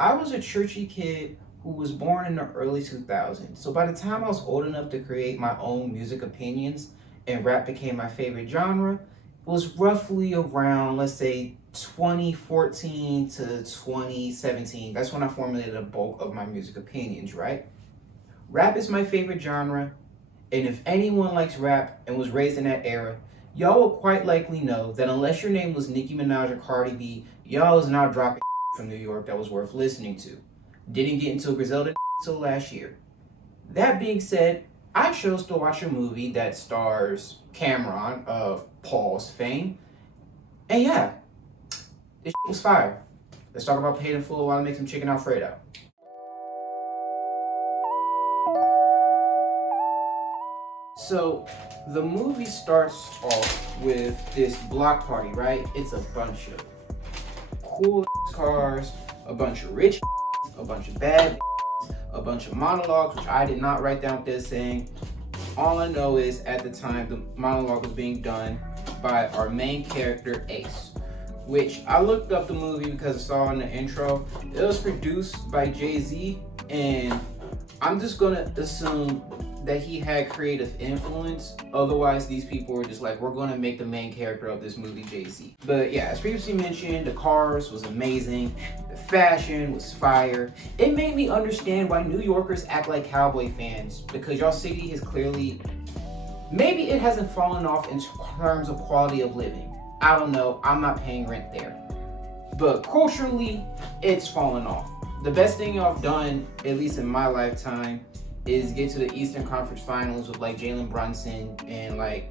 I was a churchy kid who was born in the early 2000s. So by the time I was old enough to create my own music opinions and rap became my favorite genre, it was roughly around, let's say, 2014 to 2017. That's when I formulated the bulk of my music opinions, right? Rap is my favorite genre, and if anyone likes rap and was raised in that era, y'all will quite likely know that unless your name was Nicki Minaj or Cardi B, y'all is not dropping from New York that was worth listening to. Didn't get into Griselda until last year. That being said, I chose to watch a movie that stars Cameron of Paul's fame. And yeah, this was fire. Let's talk about Paid in Full while I make some chicken Alfredo. So the movie starts off with this block party, right? It's a bunch of cool cars, a bunch of rich, a bunch of bad, a bunch of monologues, which I did not write down what they're saying. All I know is at the time the monologue was being done by our main character, Ace, which I looked up the movie because I saw in the intro. It was produced by Jay-Z, and I'm just gonna assume that he had creative influence. Otherwise, these people were just like, we're gonna make the main character of this movie Jay-Z. But yeah, as previously mentioned, the cars was amazing. The fashion was fire. It made me understand why New Yorkers act like cowboy fans, because y'all city has clearly, maybe it hasn't fallen off in terms of quality of living. I don't know, I'm not paying rent there. But culturally, it's fallen off. The best thing y'all have done, at least in my lifetime, is get to the Eastern Conference Finals with like Jalen Brunson and like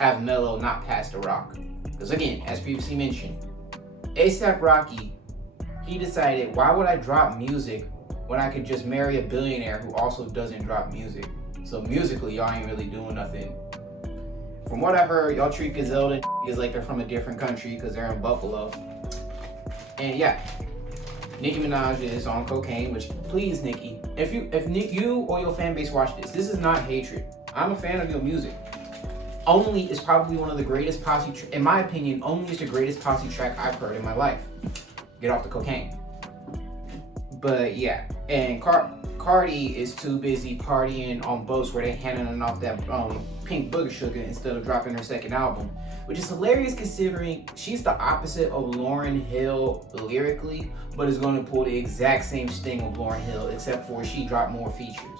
have Melo not pass the rock. Because again, as previously mentioned, A$AP Rocky, he decided, why would I drop music when I could just marry a billionaire who also doesn't drop music? So musically, y'all ain't really doing nothing. From what I heard, y'all treat Griselda is like they're from a different country because they're in Buffalo. And yeah, Nicki Minaj is on cocaine, which, please, Nicki, if you or your fan base watch this is not hatred. I'm a fan of your music. Only is probably one of the greatest posse, in my opinion, Only is the greatest posse track I've heard in my life. Get off the cocaine. But yeah, and Cardi is too busy partying on boats where they handing off that pink booger sugar instead of dropping her second album, which is hilarious considering she's the opposite of Lauryn Hill lyrically, but is going to pull the exact same sting of Lauryn Hill, except for she dropped more features.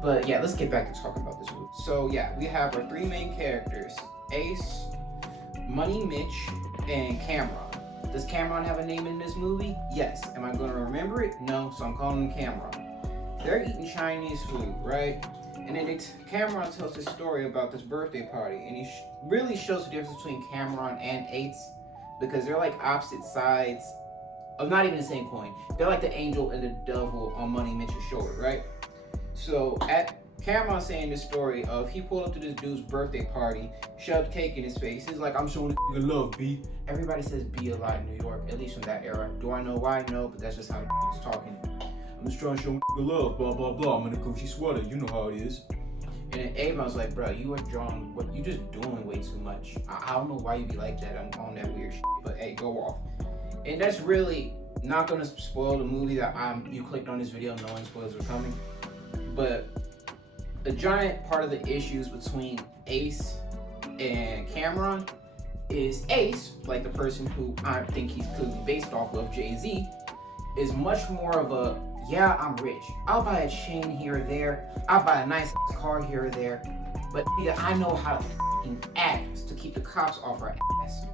But yeah, let's get back to talking about this movie. So yeah, we have our three main characters, Ace, Money Mitch, and Cameron. Does Cameron have a name in this movie? Yes. Am I going to remember it? No, so I'm calling him Cameron. They're eating Chinese food, right? And then Cameron tells this story about this birthday party, and he really shows the difference between Cameron and Ace, because they're like opposite sides of not even the same coin. They're like the angel and the devil on Money Mitch's shoulder, right? So at Cameron saying this story of he pulled up to this dude's birthday party, shoved cake in his face. He's like, I'm showing the nigga love, B. Everybody says B a lot in New York, at least from that era. Do I know why? No, but that's just how the is talking. I'm just trying to show nigga love, blah, blah, blah. I'm in a Gucci sweater, you know how it is. And then Abe, I was like, bro, you are drawing, what you just doing way too much. I don't know why you be like that. I'm on that weird shit, but hey, go off. And that's really not gonna spoil the movie that you clicked on this video knowing spoilers are coming. But the giant part of the issues between Ace and Cameron is Ace, like the person who I think he's clearly based off of, Jay-Z, is much more of a, yeah, I'm rich. I'll buy a chain here or there. I'll buy a nice car here or there. But yeah, I know how to act to keep the cops off our ass.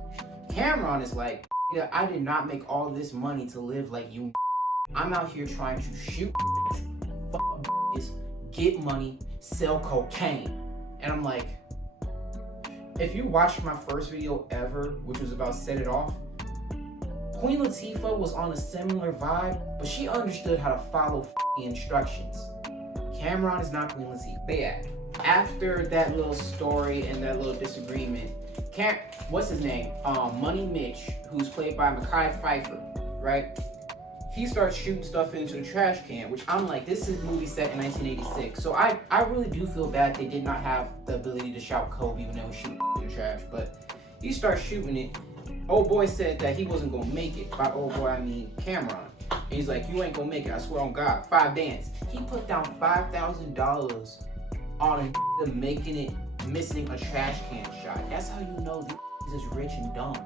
Cameron is like, yeah, I did not make all this money to live like you. I'm out here trying to shoot, fuck, get money, sell cocaine. And I'm like, if you watched my first video ever, which was about Set It Off, Queen Latifah was on a similar vibe, but she understood how to follow instructions. Cameron is not Queen Latifah. But yeah, after that little story and that little disagreement, what's his name? Money Mitch, who's played by Mekhi Phifer, right? He starts shooting stuff into the trash can, which I'm like, this is a movie set in 1986. So I really do feel bad they did not have the ability to shout Kobe when they were shooting in the trash. But he starts shooting it. Old boy said that he wasn't gonna make it. By old boy, I mean Cameron. And he's like, you ain't gonna make it, I swear on God. 5 bands. He put down $5,000 on a making it missing a trash can shot. That's how you know this is rich and dumb.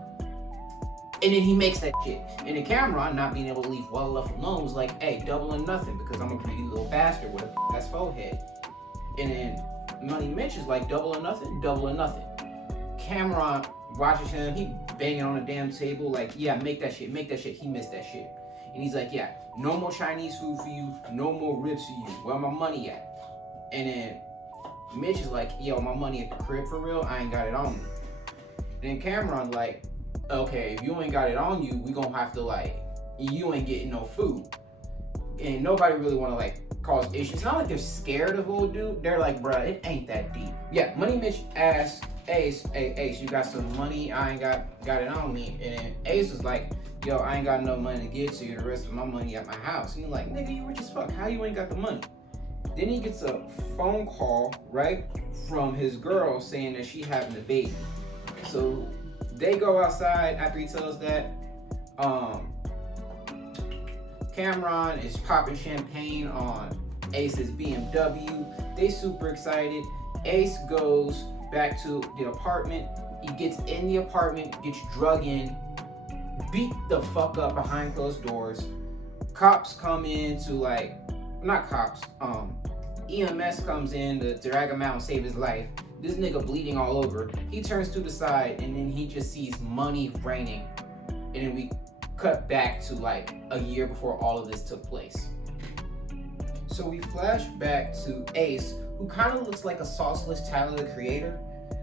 And then he makes that shit. And then Cameron, not being able to leave well enough alone, was like, hey, double or nothing, because I'm a greedy little bastard with a ass forehead. And then Money Mitch is like, double or nothing, double or nothing. Cameron watches him, he banging on the damn table, like, yeah, make that shit. He missed that shit. And he's like, yeah, no more Chinese food for you, no more ribs for you. Where my money at? And then Mitch is like, yo, my money at the crib for real, I ain't got it on me. And then Cameron like, okay, if you ain't got it on you, we gonna have to like, you ain't getting no food. And nobody really wanna like cause issues. It's not like they're scared of old dude. They're like, bruh, it ain't that deep. Yeah, Money Mitch asked Ace, hey Ace, you got some money? I ain't got it on me. And then Ace was like, yo, I ain't got enough money to give to you. The rest of my money at my house. And he's like, nigga, you rich as fuck. How you ain't got the money? Then he gets a phone call, right, from his girl saying that she having a baby. So they go outside after he tells that. Cameron is popping champagne on Ace's BMW. They super excited. Ace goes back to the apartment. He gets in the apartment, gets drug in, beat the fuck up behind closed doors. Cops come in to like, not cops, EMS comes in to drag him out and save his life. This nigga bleeding all over. He turns to the side and then he just sees money raining. And then we cut back to like a year before all of this took place. So we flash back to Ace, who kind of looks like a sauceless Tyler the Creator,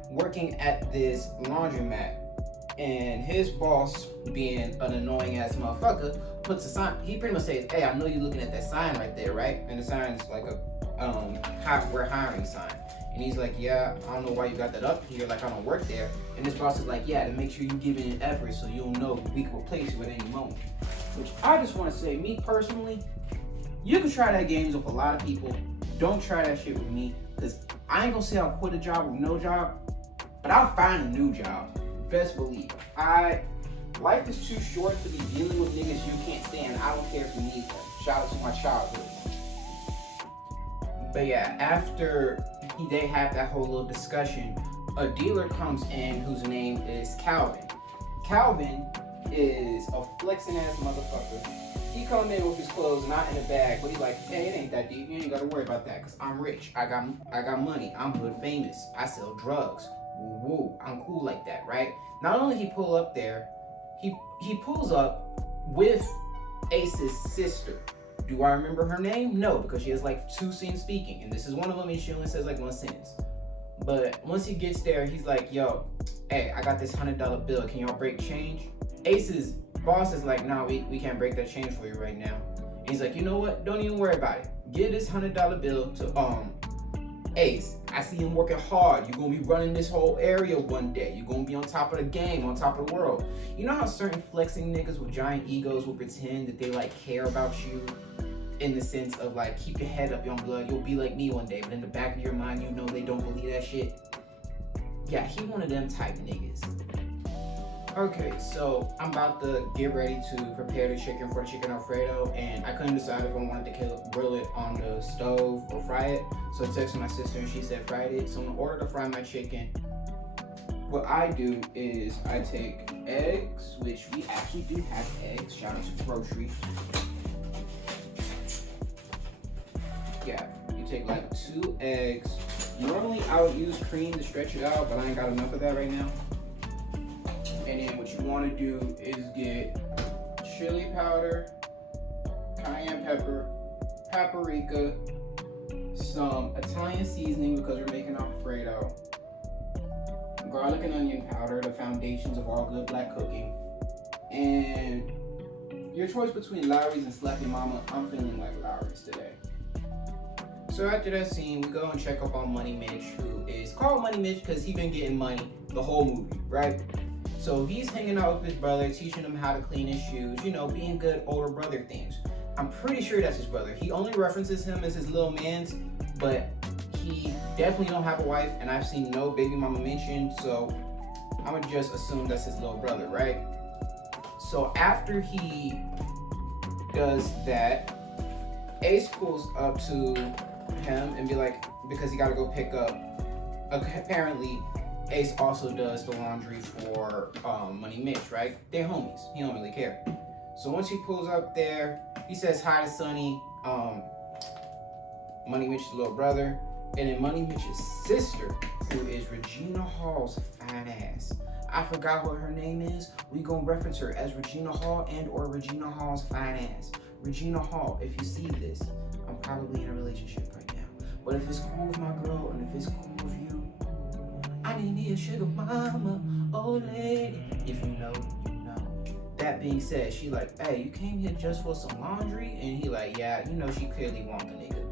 working at this laundromat. And his boss, being an annoying ass motherfucker, puts a sign. He pretty much says, hey, I know you're looking at that sign right there, right? And the sign is like a we're hiring sign. And he's like, yeah, I don't know why you got that up here, like I don't work there. And his boss is like, yeah, to make sure you give it an effort so you'll know we can replace you at any moment. Which I just want to say, me personally, you can try that games with a lot of people. Don't try that shit with me, because I ain't gonna say I'll quit a job with no job, but I'll find a new job. Best believe. Life is too short to be dealing with niggas you can't stand. I don't care if you need them. Shout out to my childhood. But yeah, after they have that whole little discussion, a dealer comes in whose name is Calvin. Calvin is a flexing ass motherfucker. He come in with his clothes not in a bag, but he's like, hey, it ain't that deep. You ain't gotta worry about that, cause I'm rich. I got money. I'm hood famous. I sell drugs. Woo woo. I'm cool like that, right? Not only he pull up there, he pulls up with Ace's sister. Do I remember her name? No, because she has like 2 scenes speaking, and this is one of them, and she only says like 1 sentence. But once he gets there, he's like, yo, hey, I got this $100 bill. Can y'all break change? Ace's boss is like, no, we can't break that change for you right now. And he's like, you know what? Don't even worry about it. Give this $100 bill to Ace. I see him working hard. You're gonna be running this whole area one day. You're gonna be on top of the game, on top of the world. You know how certain flexing niggas with giant egos will pretend that they like care about you, in the sense of like, keep your head up, young blood. You'll be like me one day. But in the back of your mind, you know they don't believe that shit. Yeah, he one of them type niggas. Okay, so I'm about to get ready to prepare the chicken for the chicken Alfredo, and I couldn't decide if I wanted to grill it on the stove or fry it. So I texted my sister and she said fry it. So in order to fry my chicken, what I do is I take eggs, which we actually do have eggs. Shout out to groceries. Yeah, you take like 2 eggs. Normally I would use cream to stretch it out, but I ain't got enough of that right now. And then what you want to do is get chili powder, cayenne pepper, paprika, some Italian seasoning because we're making Alfredo, garlic and onion powder, the foundations of all good black cooking, and your choice between Lowry's and Slap Your Mama. I'm feeling like Lowry's today. So after that scene, we go and check up on Money Mitch, who is called Money Mitch because he's been getting money the whole movie, right? So he's hanging out with his brother, teaching him how to clean his shoes, you know, being good older brother things. I'm pretty sure that's his brother. He only references him as his little man's, but he definitely don't have a wife, and I've seen no baby mama mentioned, so I would just assume that's his little brother, right? So after he does that. Ace pulls up to him and be like, because he got to go pick up. Apparently, Ace also does the laundry for Money Mitch, right? They're homies. He don't really care. So once he pulls up there, he says hi to Sonny, Money Mitch's little brother, and then Money Mitch's sister, who is Regina Hall's fat ass. I forgot what her name is. We gonna reference her as Regina Hall and or Regina Hall's fat ass. Regina Hall, if you see this, I'm probably in a relationship right now. But if it's cool with my girl and if it's cool with you, I need me a sugar mama, old lady. If you know, you know. That being said, she like, hey, you came here just for some laundry? And he like, yeah, you know, she clearly want the nigga.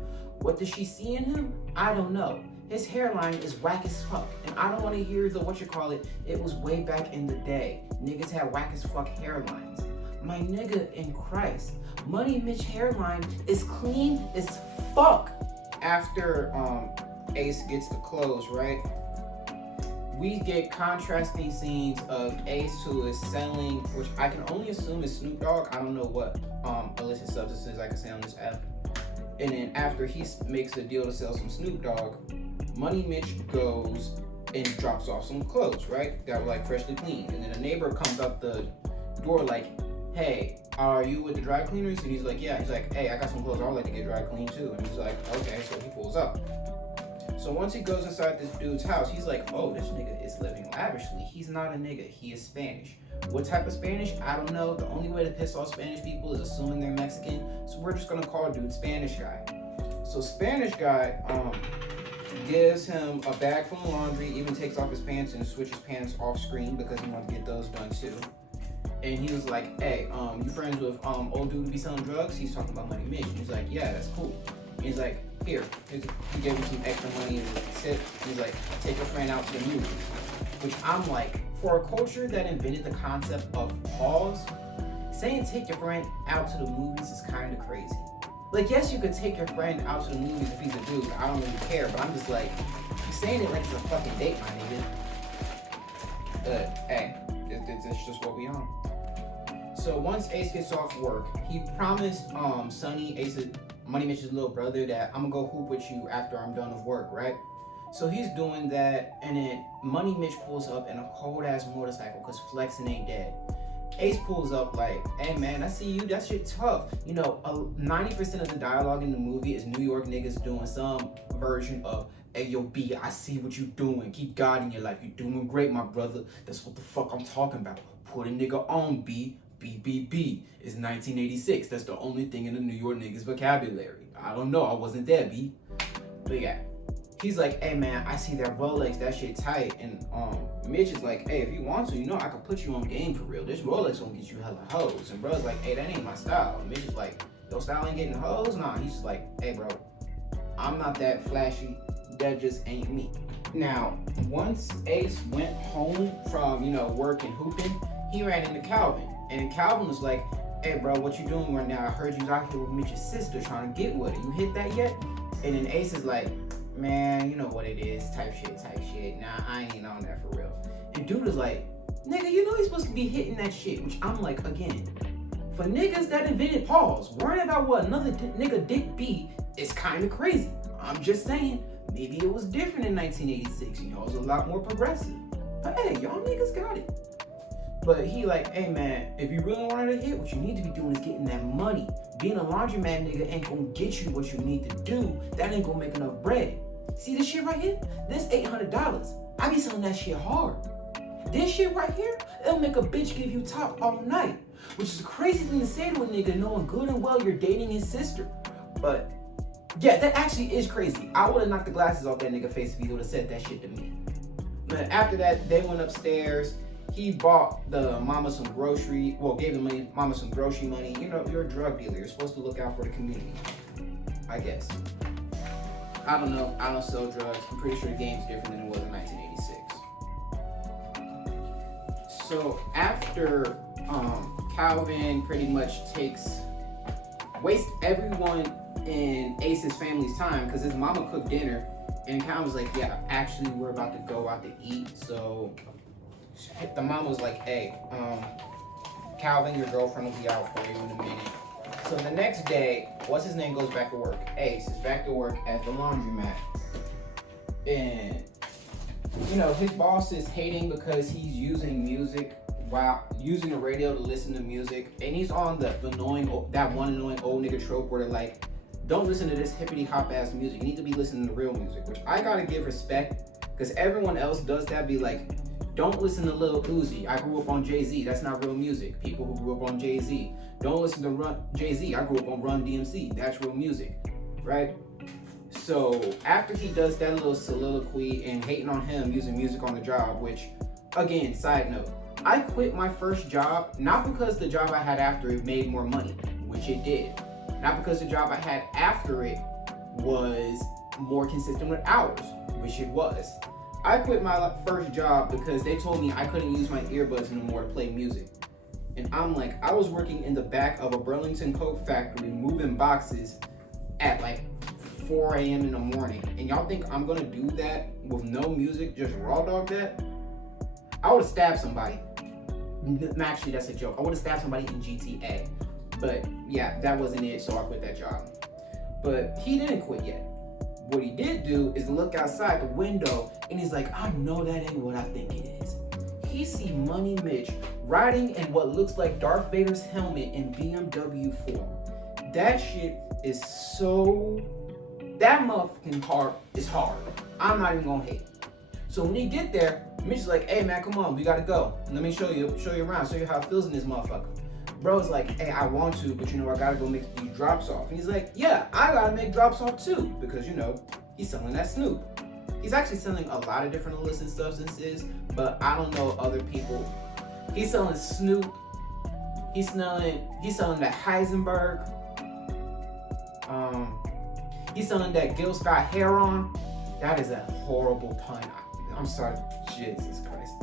What does she see in him? I don't know. His hairline is whack as fuck. And I don't want to hear the it was way back in the day. Niggas had whack as fuck hairlines. My nigga in Christ, Money Mitch hairline is clean as fuck. After Ace gets the clothes, right? We get contrasting scenes of Ace, who is selling, which I can only assume is Snoop Dogg. I don't know what illicit substances I can say on this app. And then after he makes a deal to sell some Snoop Dogg, Money Mitch goes and drops off some clothes, right? That were like freshly cleaned. And then a neighbor comes up the door like, hey, are you with the dry cleaners? And he's like, yeah. He's like, hey, I got some clothes I would like to get dry cleaned too. And he's like, okay. So he pulls up. So once he goes inside this dude's house, he's like, oh, this nigga is living lavishly. He's not a nigga. He is Spanish. What type of Spanish? I don't know. The only way to piss off Spanish people is assuming they're Mexican. So we're just going to call dude Spanish guy. So Spanish guy gives him a bag full of laundry, even takes off his pants and switches pants off screen because he wants to get those done too. And he was like, hey, you friends with old dude to be selling drugs? He's talking about Money Mitch. He's like, yeah, that's cool. And he's like, here. He gave him some extra money and tip. He's like, take your friend out to the movies. Which I'm like, for a culture that invented the concept of pause, saying take your friend out to the movies is kind of crazy. Like, yes, you could take your friend out to the movies if he's a dude. I don't really care, but I'm just like, you're saying it like it's a fucking date, my nigga. But, hey, it's just what we on. So once Ace gets off work, he promised Sonny, Money Mitch's little brother, that I'm gonna go hoop with you after I'm done with work, right? So he's doing that, and then Money Mitch pulls up in a cold ass motorcycle because flexing ain't dead. Ace pulls up like, hey man, I see you, that shit tough. You know, 90% of the dialogue in the movie is New York niggas doing some version of, hey yo B, I see what you doing. Keep God in your life. You doing great, my brother. That's what the fuck I'm talking about. Put a nigga on, B. BBB is 1986. That's the only thing in the New York niggas vocabulary. I don't know. I wasn't there, B. But yeah. He's like, hey man, I see that Rolex, that shit tight. And Mitch is like, hey, if you want to, you know I can put you on game for real. This Rolex gonna get you hella hoes. And bro's like, hey, that ain't my style. And Mitch is like, your style ain't getting hoes? Nah, he's just like, hey bro, I'm not that flashy. That just ain't me. Now, once Ace went home from, work and hooping, he ran into Calvin. And Calvin was like, hey bro, what you doing right now? I heard you out here with Mitch's sister trying to get with her. You hit that yet? And then Ace is like, man, you know what it is, type shit. Nah, I ain't on that for real. And dude is like, nigga, you know he's supposed to be hitting that shit. Which I'm like, again, for niggas that invented pause, worrying about what another nigga dick be is kind of crazy. I'm just saying, maybe it was different in 1986. Y'all was a lot more progressive. But hey, y'all niggas got it. But he like, hey man, if you really wanted to hit, what you need to be doing is getting that money. Being a laundromat nigga ain't gonna get you what you need to do. That ain't gonna make enough bread. See this shit right here? This $800. I be selling that shit hard. This shit right here, it'll make a bitch give you top all night. Which is a crazy thing to say to a nigga knowing good and well you're dating his sister. But yeah, that actually is crazy. I would have knocked the glasses off that nigga face if he would have said that shit to me. But after that, they went upstairs. He bought the mama some grocery, gave the mama some grocery money. You know, you're a drug dealer. You're supposed to look out for the community, I guess. I don't know. I don't sell drugs. I'm pretty sure the game's different than it was in 1986. So after Calvin pretty much wastes everyone in Ace's family's time because his mama cooked dinner, and Calvin was like, yeah, actually we're about to go out to eat, so the mom was like, hey, Calvin, your girlfriend will be out for you in a minute. So the next day, what's his name goes back to work. Ace is back to work at the laundromat. And, you know, his boss is hating because he's using music while using the radio to listen to music. And he's on that annoying old nigga trope where they're like, don't listen to this hippity hop ass music. You need to be listening to real music, which I gotta give respect because everyone else does that. Be like, don't listen to Lil Uzi. I grew up on Jay-Z. That's not real music. People who grew up on Jay-Z. Don't listen to Jay-Z. I grew up on Run DMC. That's real music, right? So after he does that little soliloquy and hating on him using music on the job, which, again, side note, I quit my first job, not because the job I had after it made more money, which it did. Not because the job I had after it was more consistent with hours, which it was. I quit my first job because they told me I couldn't use my earbuds anymore to play music. And I'm like, I was working in the back of a Burlington Coat factory moving boxes at like 4 a.m. in the morning. And y'all think I'm gonna do that with no music, just raw dog that? I would have stabbed somebody. Actually, that's a joke. I would have stabbed somebody in GTA. But yeah, that wasn't it, so I quit that job. But he didn't quit yet. What he did do is look outside the window and he's like, I know that ain't what I think it is. He see Money Mitch riding in what looks like Darth Vader's helmet in BMW form. That shit is so... That motherfucking car is hard. I'm not even gonna hate. So when he get there, Mitch is like, hey man, come on, we gotta go. Let me show you around, show you how it feels in this motherfucker. Bro's like, hey, I want to, but you know, I gotta go make these drops off. And he's like, yeah, I gotta make drops off too, because you know, he's selling that Snoop. He's actually selling a lot of different illicit substances, but I don't know other people. He's selling Snoop. He's selling that Heisenberg. He's selling that Gil Scott Heron. That is a horrible pun. I'm sorry, Jesus Christ.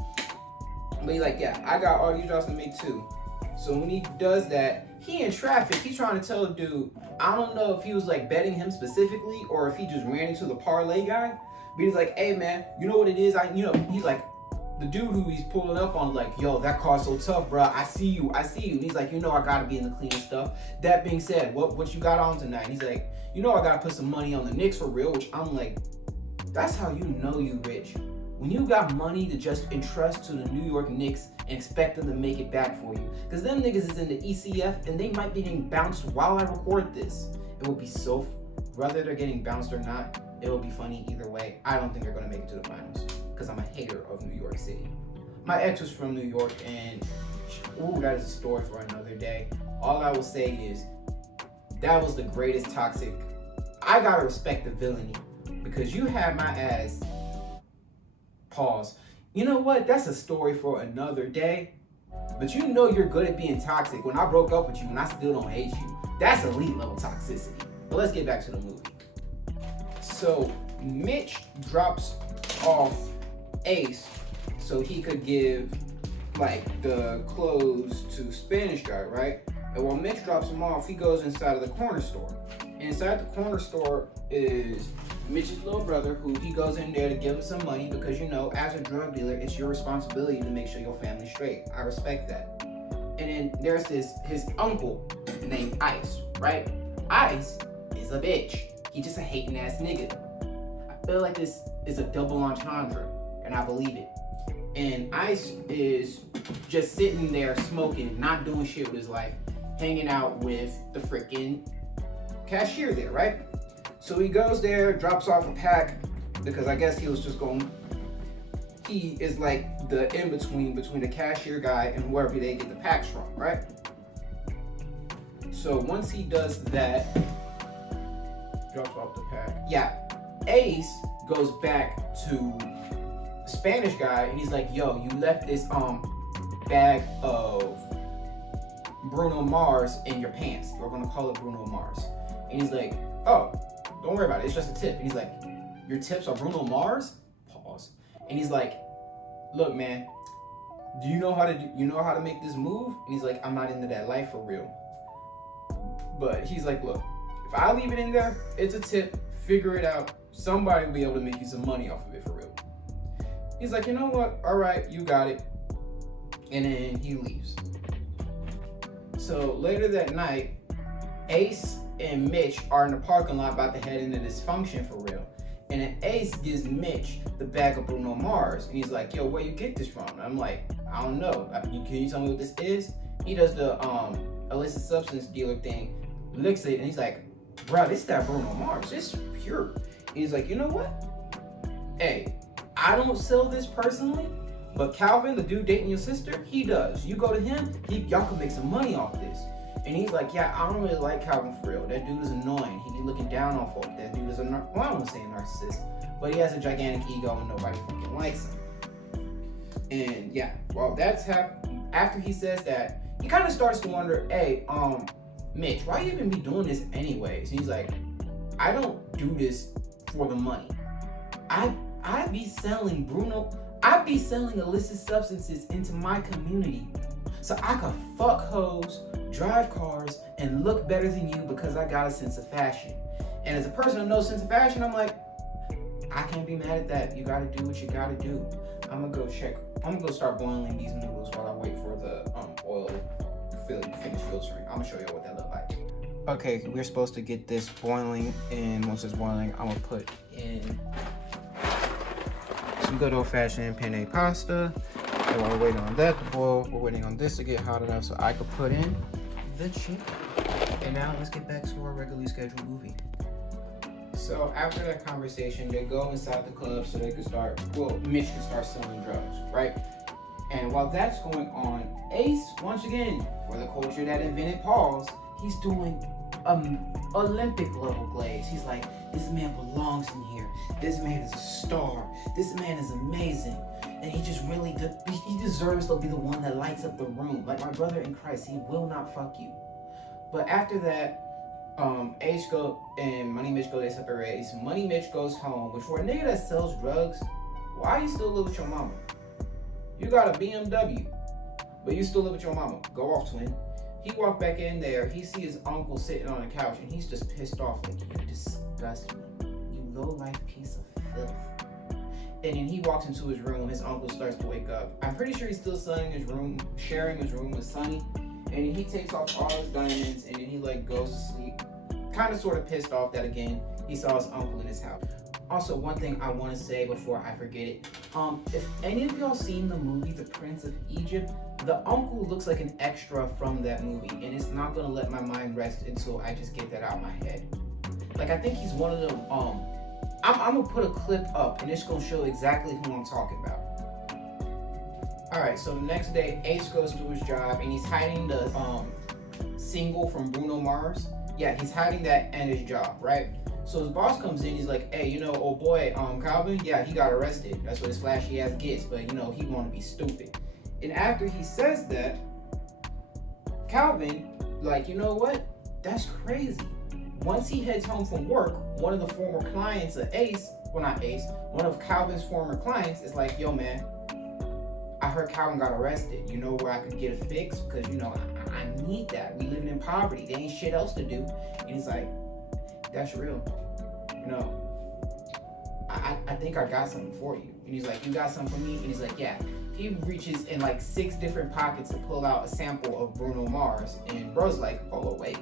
But he's like, yeah, I got all these drops to make too. So when he does that, he in traffic, he's trying to tell the dude, I don't know if he was like betting him specifically or if he just ran into the parlay guy. But he's like, hey man, you know what it is? He's like, the dude who he's pulling up on, like, yo, that car's so tough, bro. I see you. And he's like, you know, I gotta be in the cleanest stuff. That being said, what you got on tonight? And he's like, you know, I gotta put some money on the Knicks for real, which I'm like, that's how you know you rich. When you got money to just entrust to the New York Knicks and expect them to make it back for you. Because them niggas is in the ECF and they might be getting bounced while I record this. It would be so, whether they're getting bounced or not, it will be funny either way. I don't think they're going to make it to the finals because I'm a hater of New York City. My ex was from New York and, ooh, that is a story for another day. All I will say is that was the greatest toxic. I got to respect the villainy because you had my ass. Pause. You know what? That's a story for another day. But you know you're good at being toxic when I broke up with you and I still don't hate you. That's elite level toxicity. But let's get back to the movie. So Mitch drops off Ace so he could give like the clothes to Spanish guy, right? And while Mitch drops him off, he goes inside of the corner store. And inside the corner store is Mitch's little brother, who he goes in there to give him some money because, you know, as a drug dealer, it's your responsibility to make sure your family's straight. I respect that. And then there's his uncle named Ice, right? Ice is a bitch. He just a hating ass nigga. I feel like this is a double entendre, and I believe it. And Ice is just sitting there smoking, not doing shit with his life, hanging out with the freaking cashier there, right? So he goes there, drops off a pack, because I guess he was just going, he is like the in-between between the cashier guy and whoever they get the packs from, right? So once he does that, drops off the pack. Yeah, Ace goes back to the Spanish guy and he's like, yo, you left this bag of Bruno Mars in your pants. We're gonna call it Bruno Mars. And he's like, oh, don't worry about it. It's just a tip. And he's like, your tips are Bruno Mars? Pause. And he's like, look, man, do you know how to make this move? And he's like, I'm not into that life for real. But he's like, look, if I leave it in there, it's a tip. Figure it out. Somebody will be able to make you some money off of it for real. He's like, you know what? All right, you got it. And then he leaves. So later that night, Ace and Mitch are in the parking lot about to head into this function for real. And then Ace gives Mitch the bag of Bruno Mars. And he's like, yo, where you get this from? And I'm like, I don't know. Can you tell me what this is? He does the illicit substance dealer thing, licks it, and he's like, bro, this is that Bruno Mars. It's pure. And he's like, you know what? Hey, I don't sell this personally, but Calvin, the dude dating your sister, he does. You go to him, y'all can make some money off this. And he's like, yeah, I don't really like Calvin for real. That dude is annoying. He be looking down on folk. That dude is I don't want to say a narcissist, but he has a gigantic ego and nobody fucking likes him. And yeah, well, that's after he says that, he kind of starts to wonder, hey, Mitch, why you even be doing this anyways? And he's like, I don't do this for the money. I be selling illicit substances into my community so I could fuck hoes, drive cars, and look better than you because I got a sense of fashion. And as a person with no sense of fashion, I'm like, I can't be mad at that. You gotta do what you gotta do. I'm gonna go start boiling these noodles while I wait for the oil finish filtering. I'm gonna show you what that look like. Okay, we're supposed to get this boiling, and once it's boiling, I'm gonna put in some good old-fashioned penne pasta. And while we're waiting on that to boil, we're waiting on this to get hot enough so I could put in the chicken. And now let's get back to our regularly scheduled movie. So after that conversation, they go inside the club so they could Mitch can start selling drugs, right? And while that's going on, Ace, once again, for the culture that invented pause, he's doing Olympic level glaze. He's like, this man belongs in here. This man is a star. This man is amazing. And he just really, he deserves to be the one that lights up the room. Like my brother in Christ, he will not fuck you. But after that, Ace and Money Mitch they separate. Money Mitch goes home, which for a nigga that sells drugs, why you still live with your mama? You got a BMW, but you still live with your mama. Go off, twin. He walked back in there. He sees his uncle sitting on the couch, and he's just pissed off. Like, you disgust me. You low-life piece of filth. And then he walks into his room. His uncle starts to wake up. I'm pretty sure he's still sharing his room with Sonny. And he takes off all his diamonds, and then he goes to sleep. Kind of sort of pissed off that again he saw his uncle in his house. Also, one thing I want to say before I forget it, if any of y'all seen the movie The Prince of Egypt, the uncle looks like an extra from that movie, and it's not going to let my mind rest until I just get that out of my head. Like, I think he's one of them, I'm going to put a clip up, and it's going to show exactly who I'm talking about. Alright, so the next day, Ace goes to his job, and he's hiding the single from Bruno Mars. Yeah, he's hiding that and his job, right? So his boss comes in, he's like, hey, old boy, Calvin, yeah, he got arrested. That's what his flashy ass gets, but he want to be stupid. And after he says that, Calvin, you know what? That's crazy. Once he heads home from work, one of the former clients of Ace, well, not Ace, one of Calvin's former clients is like, yo, man, I heard Calvin got arrested. You know where I could get a fix? Because, I need that. We living in poverty. There ain't shit else to do. And he's like, that's real. I think I got something for you. And he's like, you got something for me? And he's like, yeah. He reaches in 6 different pockets to pull out a sample of Bruno Mars. And bro's like, oh, wait.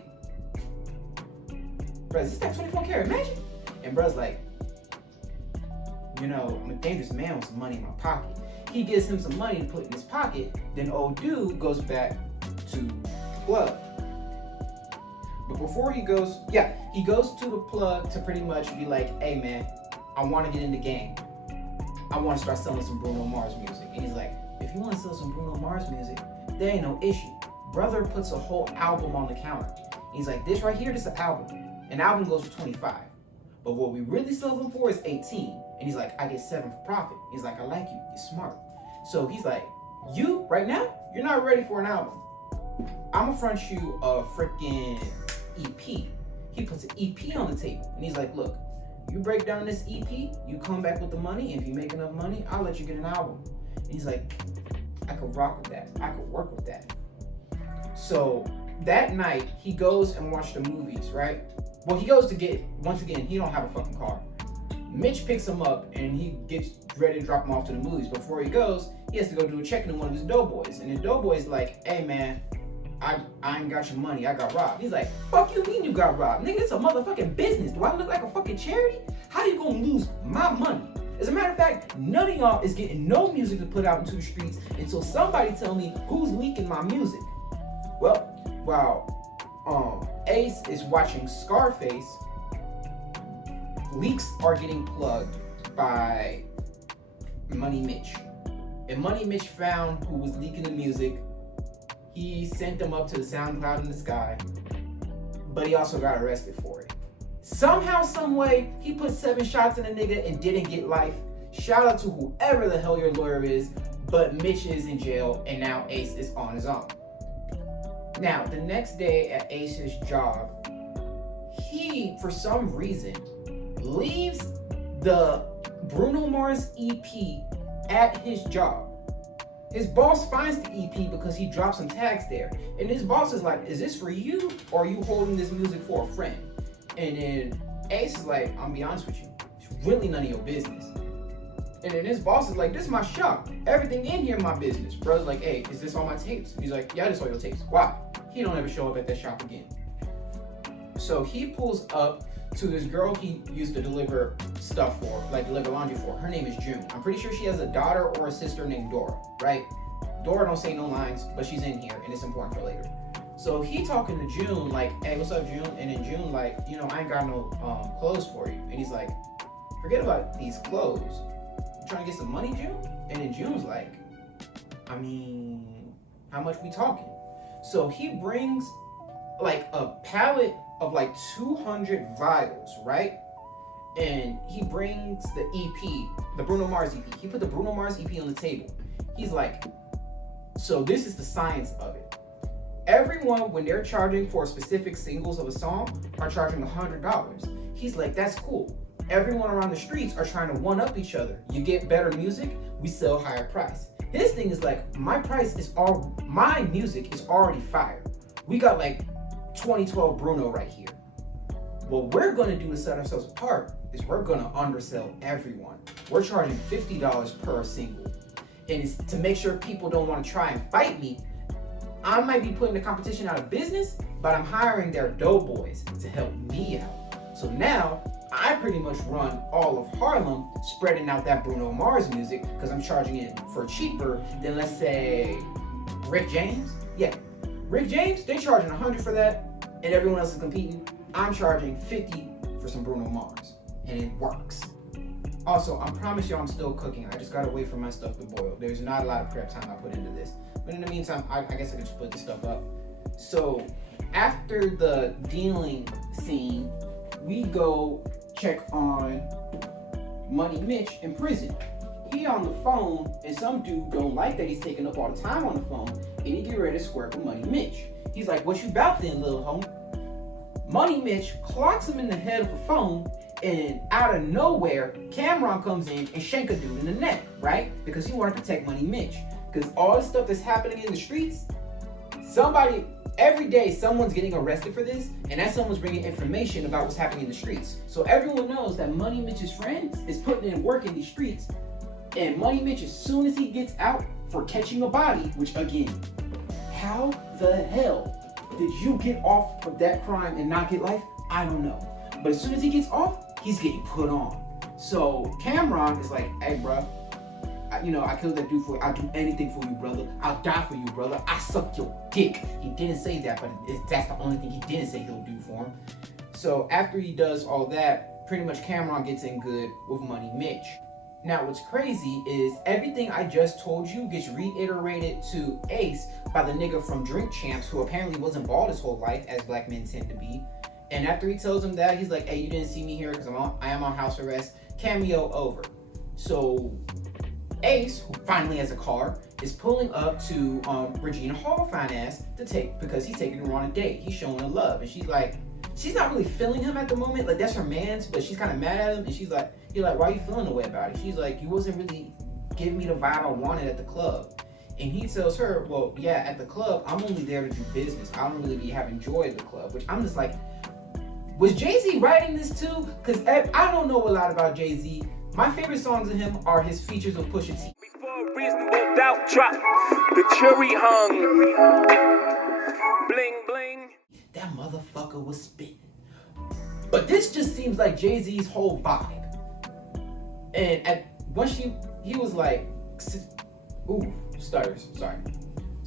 Bro, is this that 24 karat magic? And bro's like, I'm a dangerous man with some money in my pocket. He gives him some money to put in his pocket. Then old dude goes back to the plug. But before he goes to the plug to pretty much be like, hey man, I want to get in the game. I want to start selling some Bruno Mars music. And he's like, if you want to sell some Bruno Mars music, there ain't no issue. Brother puts a whole album on the counter. And he's like, this right here, this is an album. An album goes for 25. But what we really sell them for is 18. And he's like, I get 7 for profit. He's like, I like you. You're smart. So he's like, you, right now, you're not ready for an album. I'm gonna front you a freaking EP. He puts an EP on the table. And he's like, look, you break down this EP, you come back with the money, and if you make enough money, I'll let you get an album. And he's like, I could rock with that. I could work with that. So that night, he goes and watches the movies, right? Well, he goes to get, once again, he don't have a fucking car. Mitch picks him up, and he gets ready to drop him off to the movies. Before he goes, he has to go do a check-in on one of his doughboys. And the doughboy's like, hey, man, I ain't got your money, I got robbed. He's like, fuck you mean you got robbed? Nigga, it's a motherfucking business. Do I look like a fucking charity? How you gonna lose my money? As a matter of fact, none of y'all is getting no music to put out into the streets until somebody tell me who's leaking my music. Well, while Ace is watching Scarface, leaks are getting plugged by Money Mitch. And Money Mitch found who was leaking the music. He sent them up to the SoundCloud in the sky, but he also got arrested for it. Somehow, some way, he put 7 shots in a nigga and didn't get life. Shout out to whoever the hell your lawyer is, but Mitch is in jail and now Ace is on his own. Now, the next day at Ace's job, he, for some reason, leaves the Bruno Mars EP at his job. His boss finds the EP because he dropped some tags there. And his boss is like, is this for you or are you holding this music for a friend? And then Ace is like, I'll be honest with you, it's really none of your business. And then his boss is like, this is my shop. Everything in here my business. Bro's like, hey, is this all my tapes? He's like, yeah, this all your tapes. Why? He don't ever show up at that shop again. So he pulls up to this girl he used to deliver stuff for, like deliver laundry for. Her name is June. I'm pretty sure she has a daughter or a sister named Dora, right? Dora don't say no lines, but she's in here and it's important for later. So he talking to June like, hey, what's up, June? And then June like, you know, I ain't got no clothes for you. And he's like, forget about these clothes. You trying to get some money, June? And then June's like, I mean, how much we talking? So he brings like a pallet of like 200 vials, right? And he brings the EP, the Bruno Mars EP. He put the Bruno Mars EP on the table. He's like, so this is the science of it. Everyone, when they're charging for specific singles of a song, are charging $100. He's like, that's cool. Everyone around the streets are trying to one-up each other. You get better music, we sell higher price. His thing is like, my music is already fire. We got like 2012 Bruno right here. What we're gonna do to set ourselves apart is we're gonna undersell everyone. We're charging $50 per single. And it's to make sure people don't wanna try and fight me. I might be putting the competition out of business, but I'm hiring their doughboys to help me out. So now, I pretty much run all of Harlem, spreading out that Bruno Mars music, because I'm charging it for cheaper than, let's say, Rick James. Yeah, Rick James, they're charging $100 for that, and everyone else is competing. I'm charging $50 for some Bruno Mars, and it works. Also, I promise you I'm still cooking. I just gotta wait for my stuff to boil. There's not a lot of prep time I put into this. But in the meantime, I guess I can just put this stuff up. So, after the dealing scene, we go check on Money Mitch in prison. He on the phone, and some dude don't like that he's taking up all the time on the phone, and he get ready to squirt with Money Mitch. He's like, what you about then, little homie? Money Mitch clocks him in the head of the phone, and out of nowhere, Cameron comes in and shank a dude in the neck, right? Because he wanted to protect Money Mitch. Because all the stuff that's happening in the streets, every day someone's getting arrested for this, and that someone's bringing information about what's happening in the streets. So everyone knows that Money Mitch's friend is putting in work in these streets, and Money Mitch, as soon as he gets out for catching a body, which again, how the hell did you get off of that crime and not get life? I don't know. But as soon as he gets off, he's getting put on. So Cameron is like, hey, bro, I killed that dude for you. I'll do anything for you, brother. I'll die for you, brother. I suck your dick. He didn't say that, but that's the only thing he didn't say he'll do for him. So after he does all that, pretty much Cameron gets in good with Money Mitch. Now, what's crazy is everything I just told you gets reiterated to Ace by the nigga from Drink Champs, who apparently wasn't bald his whole life, as black men tend to be. And after he tells him that, he's like, hey, you didn't see me here because I am on house arrest. Cameo over. So Ace, who finally has a car, is pulling up to Regina Hall fine ass because he's taking her on a date. He's showing her love. And she's like, she's not really feeling him at the moment. Like, that's her man's, but she's kind of mad at him. And she's like, you're like, why are you feeling the way about it? She's like, you wasn't really giving me the vibe I wanted at the club. And he tells her, well, yeah, at the club, I'm only there to do business. I don't really be having joy at the club, which I'm just like, was Jay-Z writing this too? Because I don't know a lot about Jay-Z. My favorite songs of him are his features with Pusha T. Before reasonable doubt drop, the jury hung. Bling bling. That motherfucker was spitting. But this just seems like Jay-Z's whole vibe. And once he was like, ooh, stutters, sorry.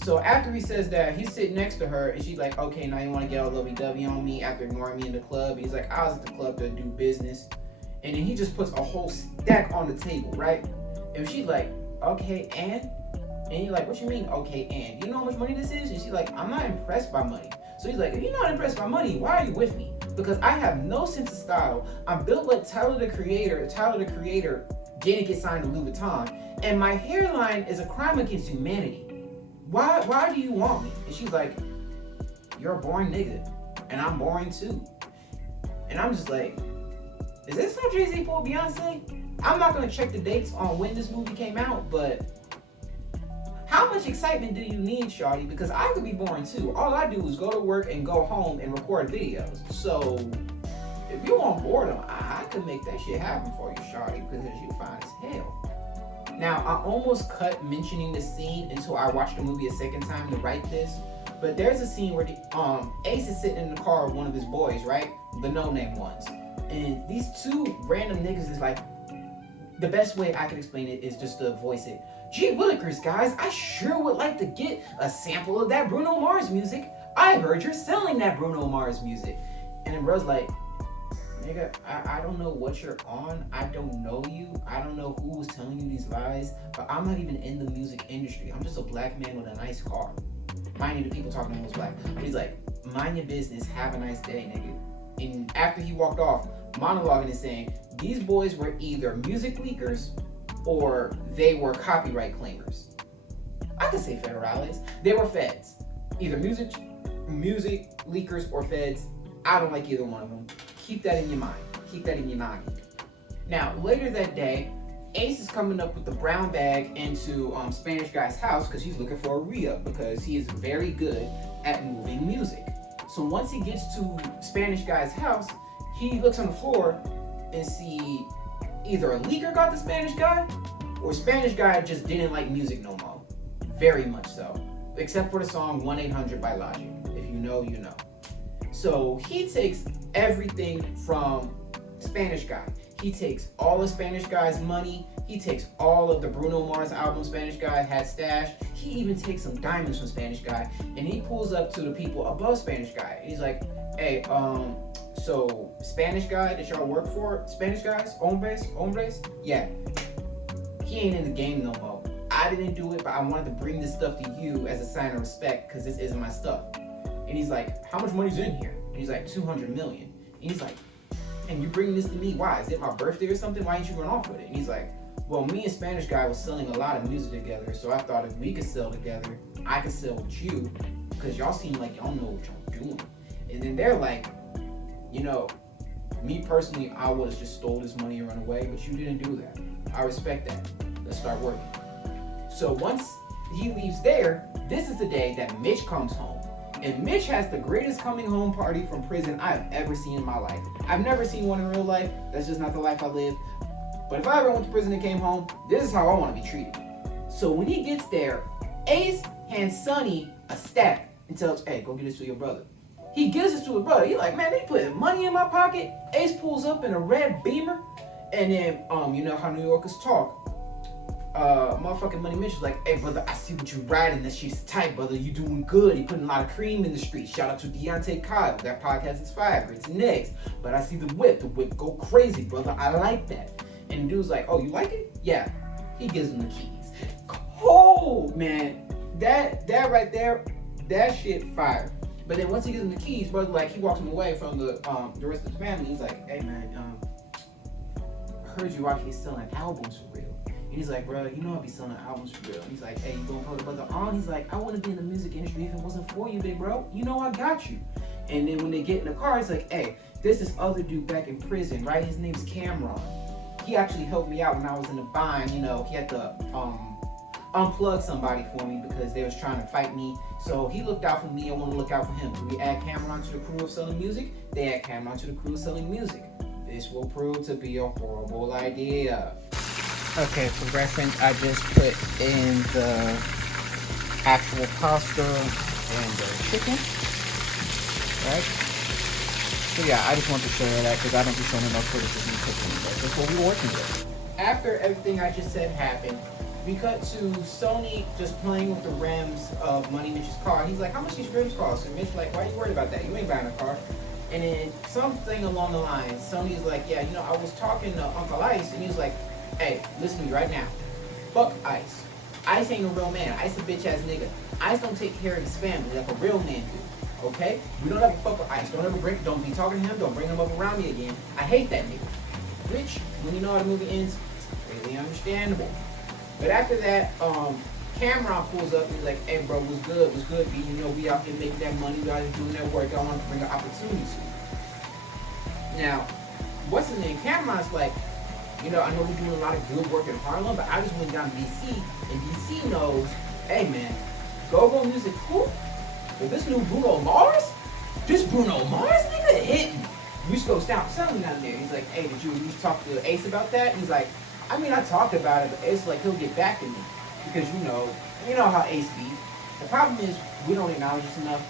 So after he says that, he's sitting next to her and she's like, okay, now you want to get all lovey-dovey on me after ignoring me in the club. He's like, I was at the club to do business. And then he just puts a whole stack on the table, right? And she's like, okay, and you're like, what you mean, okay, and? You know how much money this is? And she's like, I'm not impressed by money. So he's like, if you're not impressed by money, why are you with me? Because I have no sense of style. I'm built like Tyler the Creator didn't get signed to Louis Vuitton. And my hairline is a crime against humanity. Why do you want me? And she's like, you're a boring nigga. And I'm boring too. And I'm just like, is this how Jay-Z pulled Beyonce? I'm not gonna check the dates on when this movie came out, but how much excitement do you need, shawty? Because I could be boring too. All I do is go to work and go home and record videos. So if you want boredom, I could make that shit happen for you, shawty, because you fine as hell. Now, I almost cut mentioning the scene until I watched the movie a second time to write this. But there's a scene where Ace is sitting in the car with one of his boys, right? The no-name ones. And these two random niggas is like, the best way I can explain it is just to voice it. Gee willikers, guys, I sure would like to get a sample of that Bruno Mars music. I heard you're selling that Bruno Mars music. And then bro's like, nigga, I don't know what you're on. I don't know you. I don't know who was telling you these lies. But I'm not even in the music industry. I'm just a black man with a nice car. Mind you, the people talking to him was black. But he's like, mind your business. Have a nice day, nigga. And after he walked off, monologuing and saying, these boys were either music leakers or they were copyright claimers. I could say federales. They were feds. Either music leakers or feds. I don't like either one of them. Keep that in your mind. Keep that in your noggin. Now, later that day, Ace is coming up with the brown bag into Spanish guy's house because he's looking for a re-up because he is very good at moving music. So once he gets to Spanish guy's house, he looks on the floor and see either a leaker got the Spanish guy or Spanish guy just didn't like music no more. Very much so. Except for the song 1-800 by Logic. If you know, you know. So he takes everything from Spanish guy. He takes all of Spanish guy's money. He takes all of the Bruno Mars album Spanish guy had stashed. He even takes some diamonds from Spanish guy. And he pulls up to the people above Spanish guy. He's like, hey, so Spanish guy that y'all work for, Spanish guys, hombres, yeah, he ain't in the game no more. I didn't do it, but I wanted to bring this stuff to you as a sign of respect because this isn't my stuff. And he's like, how much money's in here? And he's like, 200 million. And he's like, and you bringing this to me? Why? Is it my birthday or something? Why didn't you run off with it? And he's like, well, me and Spanish guy was selling a lot of music together, so I thought if we could sell together, I could sell with you because y'all seem like y'all know what y'all doing. And then they're like, you know, me personally, I would have just stole this money and run away, but you didn't do that. I respect that. Let's start working. So once he leaves there, this is the day that Mitch comes home. And Mitch has the greatest coming home party from prison I've ever seen in my life. I've never seen one in real life. That's just not the life I live. But if I ever went to prison and came home, this is how I want to be treated. So when he gets there, Ace hands Sonny a stack and tells, hey, go get this to your brother. He gives it to his brother. He's like, man, they putting money in my pocket. Ace pulls up in a red Beamer. And then, you know how New Yorkers talk. Motherfucking Money Mitch is like, hey, brother, I see what you riding. That shit's tight, brother. You doing good. You putting a lot of cream in the street. Shout out to Deontay Kyle. That podcast is fire. It's next. But I see the whip. The whip go crazy, brother. I like that. And the dude's like, oh, you like it? Yeah. He gives him the keys. Cold, man. That right there, that shit fire. But then once he gives him the keys, brother, like, he walks him away from the rest of the family. He's like, hey, man, I heard you out here selling albums for real. And he's like, bro, you know I'll be selling albums for real. And he's like, hey, you gonna put the brother on? He's like, I wouldn't be in the music industry if it wasn't for you, big bro. You know I got you. And then when they get in the car, he's like, hey, there's this other dude back in prison, right? His name's Cameron. He actually helped me out when I was in the bind. You know, he had to unplug somebody for me because they was trying to fight me. So he looked out for me. I want to look out for him. Do we add Cameron to the crew of selling music? They add Cameron to the crew of selling music. This will prove to be a horrible idea. Okay, for reference, I just put in the actual pasta and the chicken. right? So yeah, I just wanted to show you that because I don't be showing enough footage of me cooking, but that's what we were working with. After everything I just said happened, we cut to Sony just playing with the rims of Money Mitch's car. He's like, how much these rims cost? And Mitch like, why are you worried about that? You ain't buying a car. And then something along the lines, Sony's like, yeah, you know, I was talking to Uncle Ice, and he was like, hey, listen to me right now. Fuck Ice. Ice ain't a real man. Ice a bitch ass nigga. Ice don't take care of his family like a real man do. Okay? We don't ever fuck with Ice. Don't be talking to him. Don't bring him up around me again. I hate that nigga. Which, when you know how the movie ends, it's really understandable. But after that, Cameron pulls up and he's like, hey bro, what's good? What's good, B? You know, we out here making that money, we out here doing that work. I want to bring an opportunity to you. Now, what's his name? Cameron's like, you know, I know we're doing a lot of good work in Harlem, but I just went down to DC, and DC knows, hey man, go-go music cool, but this new Bruno Mars? This Bruno Mars nigga hitting. We should go down something down there. He's like, hey, did you talk to Ace about that? And he's like, I mean, I talked about it, but Ace like, he'll get back to me. Because you know how Ace be. The problem is, we don't acknowledge this enough.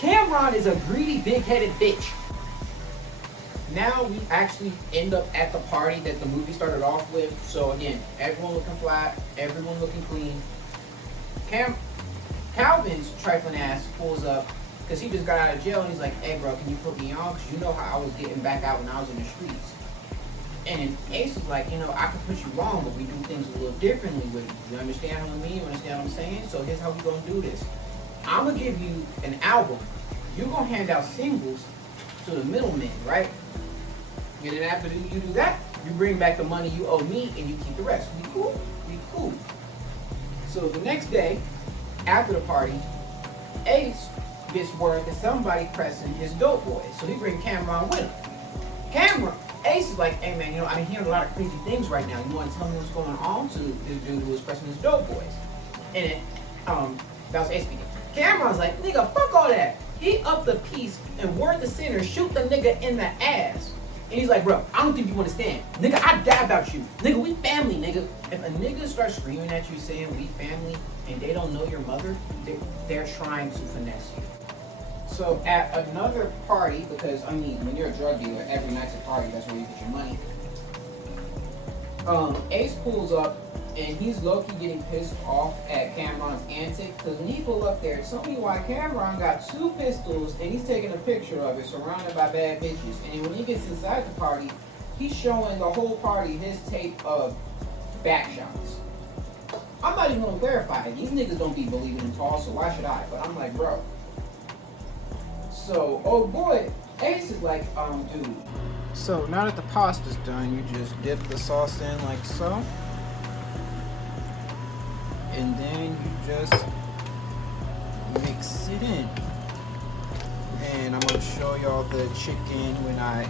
Cameron is a greedy, big-headed bitch. Now we actually end up at the party that the movie started off with. So again, everyone looking flat, everyone looking clean. Calvin's trifling ass pulls up because he just got out of jail, and he's like, hey bro, can you put me on? Because you know how I was getting back out when I was in the streets. And then Ace was like, you know, I can put you on, but we do things a little differently with you. You understand what I mean? You understand what I'm saying? So here's how we're going to do this. I'm going to give you an album. You're going to hand out singles to the middlemen, right? And then after you do that, you bring back the money you owe me, and you keep the rest. We cool? We cool. So the next day, after the party, Ace gets word that somebody pressing his dope boys. So he bring Cameron with him. Ace is like, hey man, you know, I've been hearing a lot of crazy things right now. You want to tell me what's going on to this dude who was pressing his dope boys? And then, that was Ace speaking. Cameron's like, nigga, fuck all that. He up the piece and word the center, shoot the nigga in the ass. And he's like, bro, I don't think you understand. Nigga, I die about you. Nigga, we family, nigga. If a nigga starts screaming at you saying we family and they don't know your mother, they're trying to finesse you. So at another party, because I mean, when you're a drug dealer, every night's a party, that's where you get your money. Ace pulls up and he's low-key getting pissed off at Cameron's antics, because when he pulled up there, tell me why Cameron got 2 pistols and he's taking a picture of it surrounded by bad bitches. And then when he gets inside the party, he's showing the whole party his tape of back shots. I'm not even gonna verify it. These niggas don't be believing in Paul, so why should I? But I'm like, bro. So, oh boy, Ace is like, dude. So now that the pasta's done, you just dip the sauce in like so. And then you just mix it in. And I'm gonna show y'all the chicken when I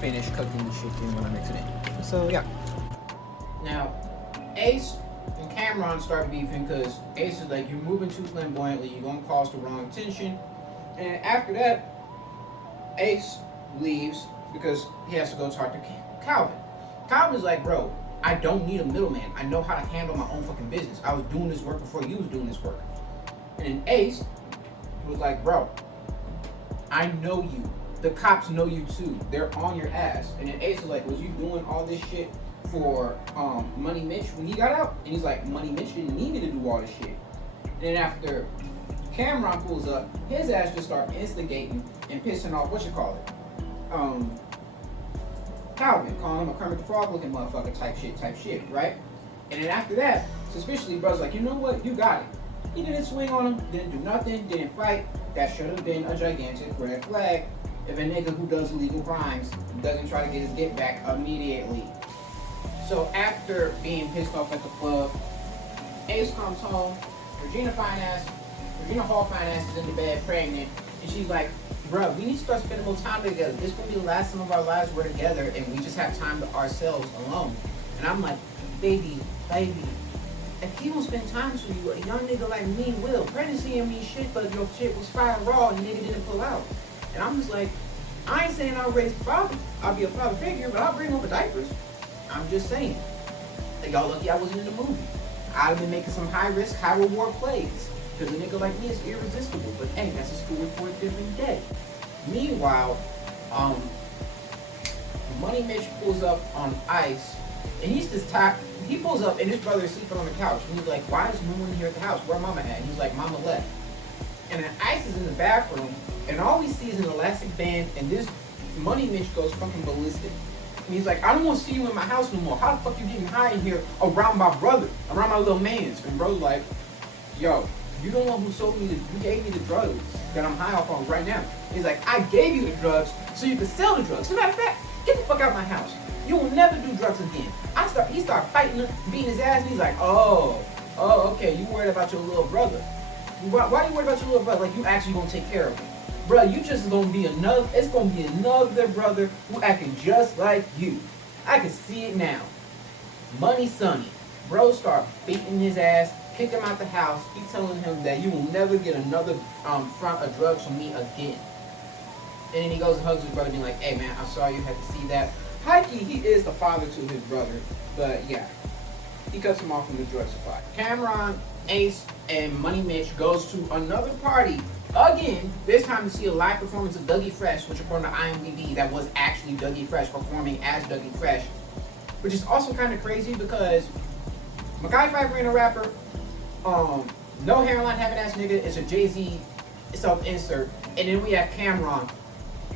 finish cooking the chicken when I mix it in. So yeah. Now, Ace and Cameron start beefing because Ace is like, you're moving too flamboyantly, you're gonna cause the wrong attention. And after that, Ace leaves because he has to go talk to Calvin. Calvin's like, bro, I don't need a middleman. I know how to handle my own fucking business. I was doing this work before you was doing this work. And then Ace was like, bro, I know you. The cops know you too. They're on your ass. And then Ace was like, was you doing all this shit for Money Mitch when he got out? And he's like, Money Mitch didn't need me to do all this shit. And then after Cameron pulls up, his ass just start instigating and pissing off, Calvin, calling him a Kermit the Frog looking motherfucker type shit, right? And then after that, suspiciously, brother's like, you know what, you got it. He didn't swing on him, didn't do nothing, didn't fight. That should have been a gigantic red flag if a nigga who does illegal crimes doesn't try to get his get back immediately. So after being pissed off at the club, Ace comes home, Regina Hall Finance is in the bed pregnant, and she's like, bro, we need to start spending more time together. This will be the last time of our lives we're together, and we just have time to ourselves alone. And I'm like, baby, if he don't spend time with you, a young nigga like me will. Pregnancy and me shit, but your shit was fire raw and nigga didn't pull out. And I'm just like, I ain't saying I'll raise a father. I'll be a father figure, but I'll bring over diapers. I'm just saying. Like, y'all lucky I wasn't in the movie. I'd have been making some high risk, high reward plays. Because a nigga like me is irresistible. But hey, that's a story for a different day. Meanwhile, um, Money Mitch pulls up on Ice, and he's just tired. He pulls up, and his brother is sleeping on the couch. And he's like, "Why is no one here at the house? Where Mama at?" And he's like, "Mama left." And then Ice is in the bathroom, and all he sees is an elastic band, and this Money Mitch goes fucking ballistic. And he's like, "I don't want to see you in my house no more. How the fuck you getting high in here around my brother, around my little mans?" And bro's like, "Yo, you don't know who sold me who gave me the drugs that I'm high off on right now." He's like, "I gave you the drugs so you could sell the drugs. As a matter of fact, get the fuck out of my house. You will never do drugs again." He started fighting him, beating his ass, and he's like, oh, okay, you worried about your little brother. Why are you worried about your little brother? Like, you actually gonna take care of him. Bro, you just gonna be another brother who acting just like you. I can see it now. Money Sonny. Bro start beating his ass, kick him out the house. He telling him that you will never get another front of drugs from me again. And then he goes and hugs his brother, being like, "Hey man, I saw you, had to see that." Hikey, he is the father to his brother, but yeah, he cuts him off from the drug supply. Cameron, Ace, and Money Mitch goes to another party again. This time to see a live performance of Dougie Fresh, which according to IMDb, that was actually Dougie Fresh performing as Dougie Fresh, which is also kind of crazy because Mekhi Phifer ain't a rapper. No hairline having ass nigga is a Jay-Z self-insert, and then we have Cameron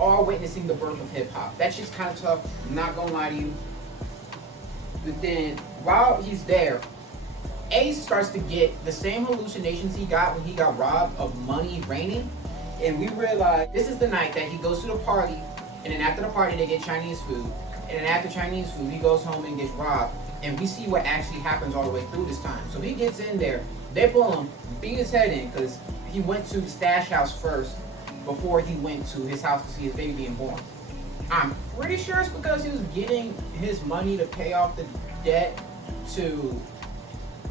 all witnessing the birth of hip-hop. That shit's kind of tough, I'm not gonna lie to you. But then, while he's there, Ace starts to get the same hallucinations he got when he got robbed of money raining. And we realize this is the night that he goes to the party, and then after the party they get Chinese food. And then after Chinese food, he goes home and gets robbed. And we see what actually happens all the way through this time. So he gets in there, they pull him, beat his head in, because he went to the stash house first before he went to his house to see his baby being born. I'm pretty sure it's because he was getting his money to pay off the debt to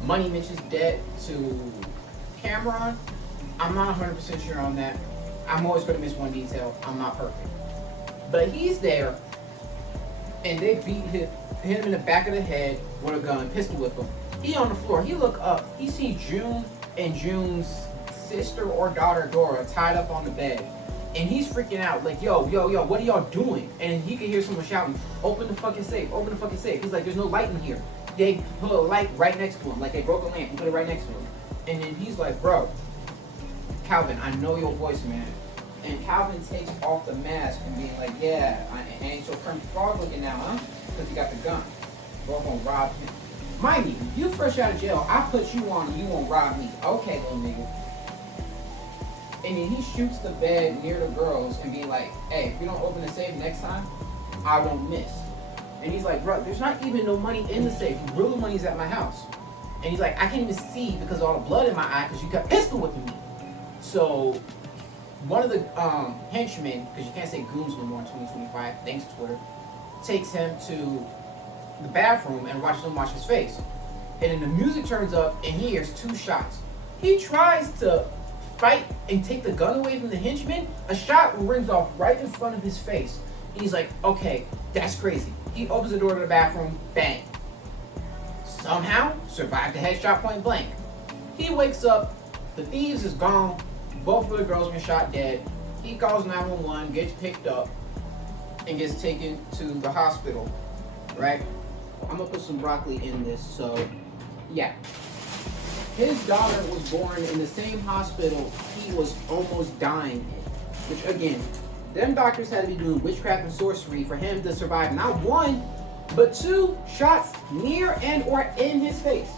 Money Mitch's debt to Cameron. I'm not 100% sure on that. I'm always going to miss one detail. I'm not perfect. But he's there, and they beat hit him in the back of the head with a gun, pistol whip him. He on the floor. He look up. He sees June and June's sister or daughter Dora tied up on the bed, and he's freaking out like, yo, what are y'all doing? And he can hear someone shouting, "Open the fucking safe, open the fucking safe." He's like, "There's no light in here." They put a light right next to him, like they broke a lamp and put it right next to him. And then he's like, "Bro, Calvin, I know your voice, man." And Calvin takes off the mask and being like, "Yeah, I ain't so Kermit Frog looking now, huh?" Because he got the gun. Bro gonna rob him. Mind you fresh out of jail, I put you on and you won't rob me. Okay, little nigga. And then he shoots the bed near the girls and be like, "Hey, if you don't open the safe next time, I won't miss." And he's like, "Bro, there's not even no money in the safe. The real money's at my house." And he's like, "I can't even see because of all the blood in my eye because you got pistol whipping me." So one of the henchmen, because you can't say goons no more in 2025, thanks to Twitter, takes him to the bathroom and watches him wash his face. And then the music turns up and he hears 2 shots. He tries to fight and take the gun away from the henchman. A shot rings off right in front of his face. He's like, "Okay, that's crazy." He opens the door to the bathroom, bang. Somehow survived the headshot point blank. He wakes up, the thieves is gone, both of the girls been shot dead. He calls 911, gets picked up, and gets taken to the hospital, right? I'm gonna put some broccoli in this, so yeah. His daughter was born in the same hospital he was almost dying in, which again, them doctors had to be doing witchcraft and sorcery for him to survive not 1, but 2 shots near and or in his face.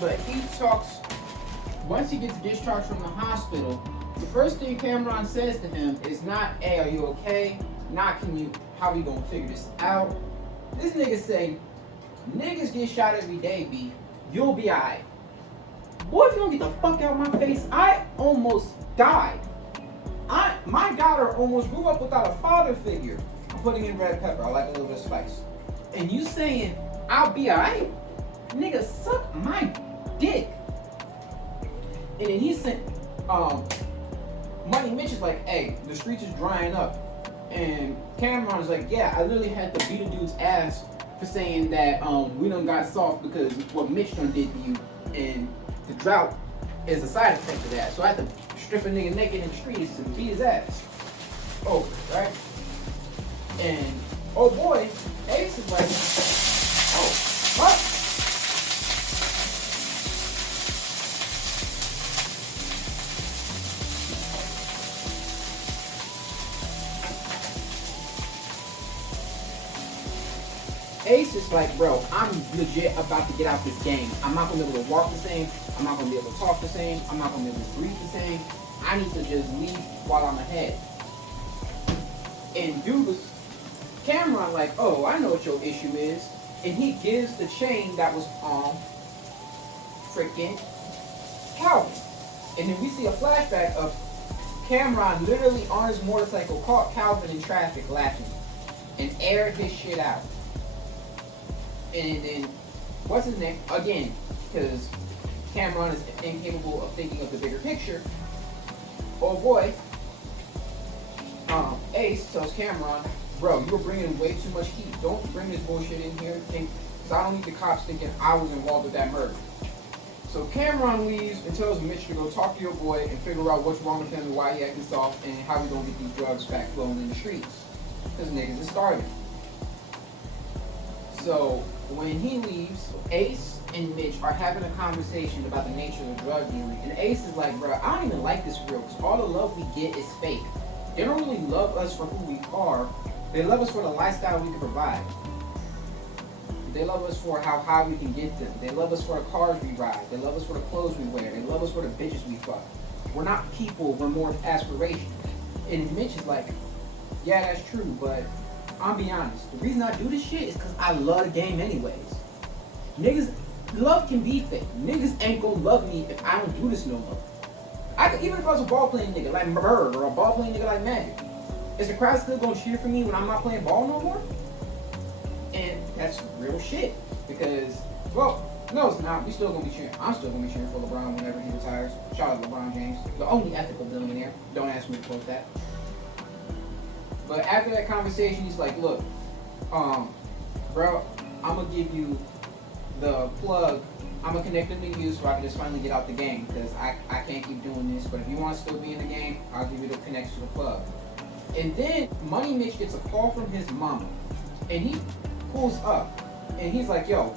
But he talks, once he gets discharged from the hospital, the first thing Cameron says to him is not, "Hey, are you okay? Not, how we gonna figure this out?" This nigga say, "Niggas get shot every day, B. You'll be alright." Boy, if you don't get the fuck out of my face, I almost died. My daughter almost grew up without a father figure. I'm putting in red pepper. I like a little bit of spice. And you saying, "I'll be alright"? Nigga, suck my dick. And then he sent, Money Mitch is like, "Hey, the streets is drying up." And Cameron is like, "Yeah, I literally had to beat a dude's ass for saying that we done got soft because what Mitch done did to you, and the drought is a side effect of that. So I had to strip a nigga naked in the streets and beat his ass. Over, right? And oh boy, Ace is like, oh, what? Ace is like, bro, I'm legit about to get out this game. I'm not gonna be able to walk the same. I'm not gonna be able to talk the same. I'm not gonna be able to breathe the same. I need to just leave while I'm ahead. And dude was Cameron like, oh, I know what your issue is. And he gives the chain that was on freaking Calvin. And then we see a flashback of Cameron literally on his motorcycle caught Calvin in traffic laughing and aired his shit out. And then, what's his name? Again, because Cameron is incapable of thinking of the bigger picture. Oh boy, Ace tells Cameron, bro, you're bringing way too much heat. Don't bring this bullshit in here. Because I don't need the cops thinking I was involved with that murder. So Cameron leaves and tells Mitch to go talk to your boy and figure out what's wrong with him and why he acting soft and how we gonna get these drugs back flowing in the streets. Because niggas is starving. So when he leaves, Ace and Mitch are having a conversation about the nature of the drug dealing. And Ace is like, bro, I don't even like this for real because all the love we get is fake. They don't really love us for who we are. They love us for the lifestyle we can provide. They love us for how high we can get them. They love us for the cars we ride. They love us for the clothes we wear. They love us for the bitches we fuck. We're not people, we're more aspirations. And Mitch is like, yeah, that's true, but I'll be honest. The reason I do this shit is because I love the game anyways. Niggas, love can be fake. Niggas ain't gonna love me if I don't do this no more. Even if I was a ball playing nigga like Bird or a ball playing nigga like Magic, is the crowd still gonna cheer for me when I'm not playing ball no more? And that's real shit. Because, well, no it's not. We still gonna be cheering. I'm still gonna be cheering for LeBron whenever he retires. Shout out to LeBron James. The only ethical billionaire. Don't ask me to quote that. But after that conversation, he's like, look, bro, I'm gonna give you the plug. I'm gonna connect them to you so I can just finally get out the game because I can't keep doing this. But if you want to still be in the game, I'll give you the connection to the plug. And then Money Mitch gets a call from his mama. And he pulls up. And he's like, yo,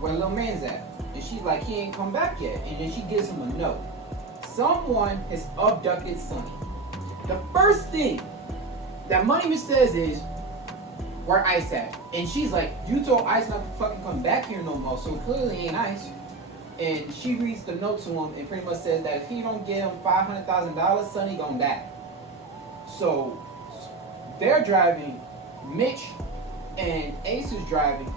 where little man's at? And she's like, he ain't come back yet. And then she gives him a note. Someone has abducted Sonny. The first thing that Money Mitch says is, where Ice at? And she's like, you told Ice not to fucking come back here no more, so clearly ain't Ice. And she reads the note to him and pretty much says that if he don't give him $500,000, Sonny gonna die. So they're driving, Mitch and Ace is driving,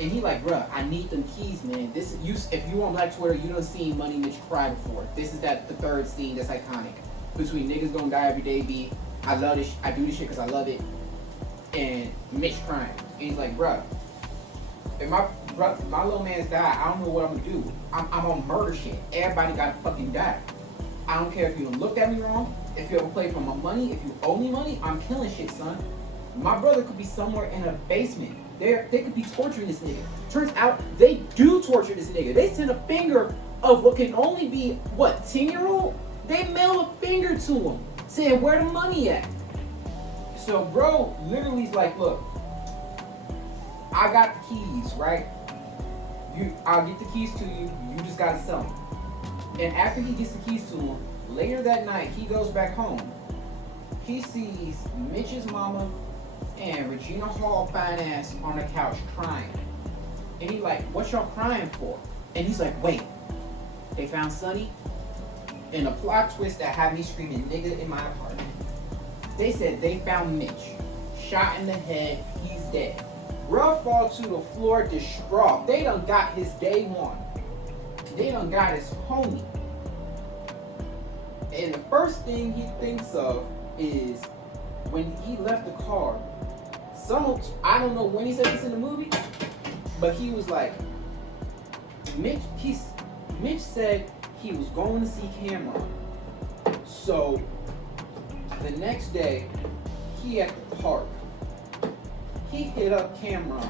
and he like, bruh, I need them keys, man. This you, if you on Black Twitter, you done seen Money Mitch cry before. This is the third scene that's iconic. Between niggas gonna die every day, be I love this, I do this shit because I love it, and Mitch crying. And he's like, bruh, if my little man's died, I don't know what I'm gonna do. I'm on murder shit. Everybody gotta fucking die. I don't care if you don't look at me wrong, if you ever play for my money, if you owe me money, I'm killing shit, son. My brother could be somewhere in a basement. They could be torturing this nigga. Turns out they do torture this nigga. They send a finger of what can only be, what, 10-year-old? They mail a finger to him saying, where the money at? So bro literally is like, look, I got the keys, right? I'll get the keys to you. You just gotta sell them. And after he gets the keys to him, later that night, he goes back home. He sees Mitch's mama and Regina Hall fine ass on the couch crying. And he like, what y'all crying for? And he's like, wait, they found Sonny? And a plot twist that had me screaming nigga in my apartment. They said they found Mitch, shot in the head, he's dead. Bruh fall to the floor distraught. They done got his day one. They done got his homie. And the first thing he thinks of is when he left the car. I don't know when he said this in the movie, but he was like, Mitch said he was going to see Cameron. So the next day, he at the park. He hit up Cameron,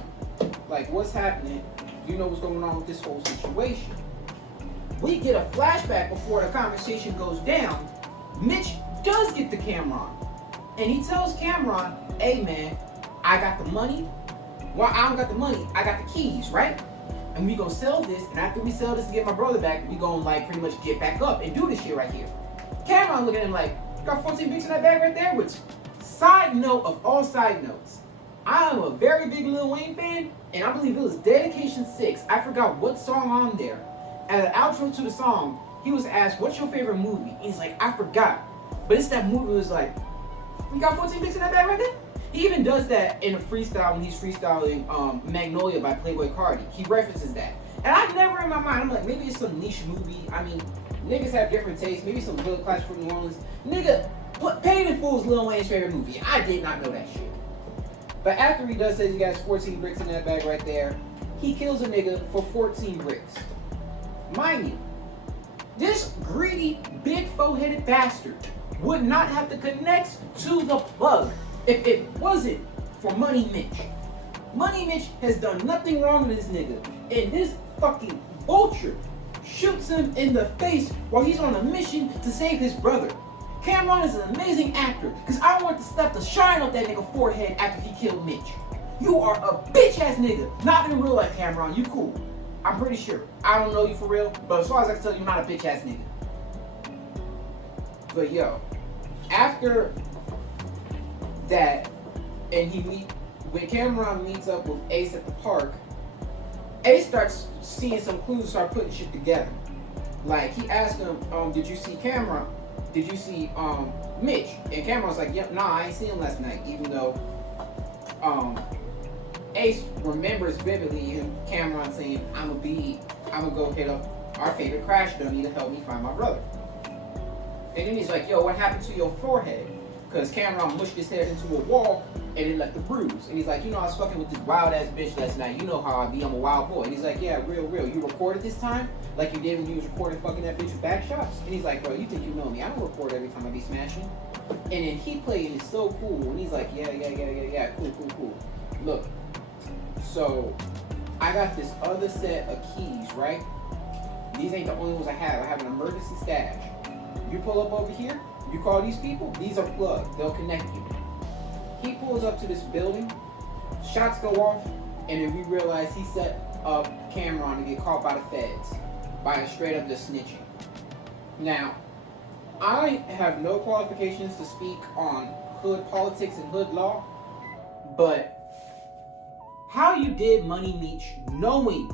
like, what's happening? You know what's going on with this whole situation. We get a flashback before the conversation goes down Mitch does get the Cameron. And he tells Cameron, hey man, I got the money. Well, I don't got the money, I got the keys, right? And we gonna sell this, and after we sell this to get my brother back, we gonna like pretty much get back up and do this shit right here. Cameron looking at him like, you got 14 bricks in that bag right there? Which, side note of all side notes, I am a very big Lil Wayne fan, and I believe it was Dedication 6. I forgot what song on there. At the outro to the song, he was asked, what's your favorite movie? And he's like, I forgot. But it's that movie was like, you got 14 bricks in that bag right there? He even does that in a freestyle when he's freestyling Magnolia by Playboi Carti. He references that. And I never in my mind, I'm like, maybe it's some niche movie. I mean, niggas have different tastes. Maybe some hood class from New Orleans. Nigga, what Paid in Full is Lil Wayne's favorite movie. I did not know that shit. But after he does say he got 14 bricks in that bag right there, he kills a nigga for 14 bricks. Mind you, this greedy, big four-headed bastard would not have to connect to the plug if it wasn't for Money Mitch. Money Mitch has done nothing wrong to this nigga, and this fucking vulture shoots him in the face while he's on a mission to save his brother. Cameron is an amazing actor, because I want to slap the shine off that nigga forehead after he killed Mitch. You are a bitch ass nigga. Not in real life, Cameron. You cool. I'm pretty sure. I don't know you for real, but as far as I can tell, you're not a bitch ass nigga. But yo, after that, and when Cameron meets up with Ace at the park, Ace starts seeing some clues and start putting shit together. Like he asked him, did you see Cameron? Did you see Mitch? And Cameron's like, yep, nah, I ain't seen him last night, even though Ace remembers vividly him, Cameron saying, I'm gonna go hit up our favorite crash dummy to help me find my brother. And then he's like, yo, what happened to your forehead? Because Cameron mushed his head into a wall and it left a bruise. And he's like, you know, I was fucking with this wild ass bitch last night. You know how I be, I'm a wild boy. And he's like, yeah, real. You recorded this time? Like you did when you was recording fucking that bitch with back shots? And he's like, bro, you think you know me. I don't record every time I be smashing. And then he played and it's so cool. And he's like, yeah, cool. Look, so I got this other set of keys, right? These ain't the only ones I have. I have an emergency stash. You pull up over here, you call these people, these are plugged. They'll connect you. He pulls up to this building, shots go off, and then we realize he set up Cameron to get caught by the feds by straight up just snitching. Now, I have no qualifications to speak on hood politics and hood law, but how you did Money Mitch knowing,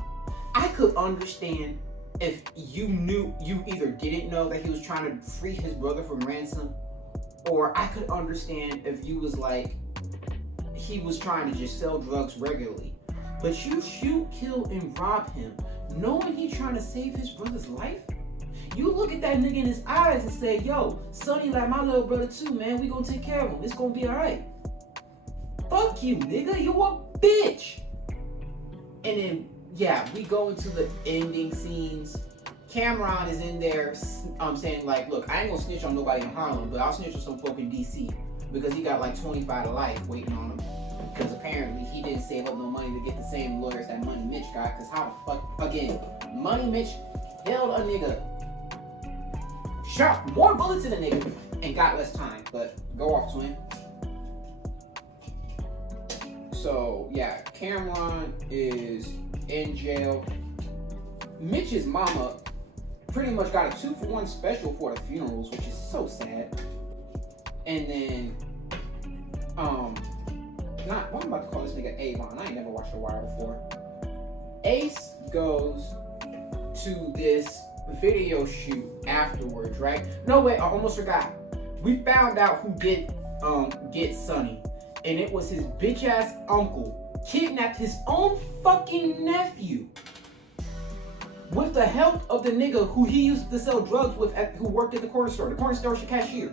I could understand if you knew, you either didn't know that he was trying to free his brother from ransom, or I could understand if you was like, he was trying to just sell drugs regularly. But you shoot, kill, and rob him, knowing he's trying to save his brother's life? You look at that nigga in his eyes and say, yo, Sonny like my little brother too, man. We gonna take care of him. It's gonna be alright. Fuck you, nigga. You a bitch. And then, yeah, we go into the ending scenes. Cameron is in there saying like, look, I ain't gonna snitch on nobody in Harlem, but I'll snitch on some folk in DC because he got like 25 to life waiting on him. Because apparently he didn't save up no money to get the same lawyers that Money Mitch got. Because how the fuck, again, Money Mitch held a nigga, shot more bullets in a nigga, and got less time. But go off, twin. So yeah, Cameron is in jail. Mitch's mama pretty much got a 2-for-1 special for the funerals, which is so sad. And then, I'm about to call this nigga Avon. I ain't never watched The Wire before. Ace goes to this video shoot afterwards, right? No, wait, I almost forgot. We found out who did get Sonny. And it was his bitch ass uncle kidnapped his own fucking nephew with the help of the nigga who he used to sell drugs with, who worked at the corner store cashier.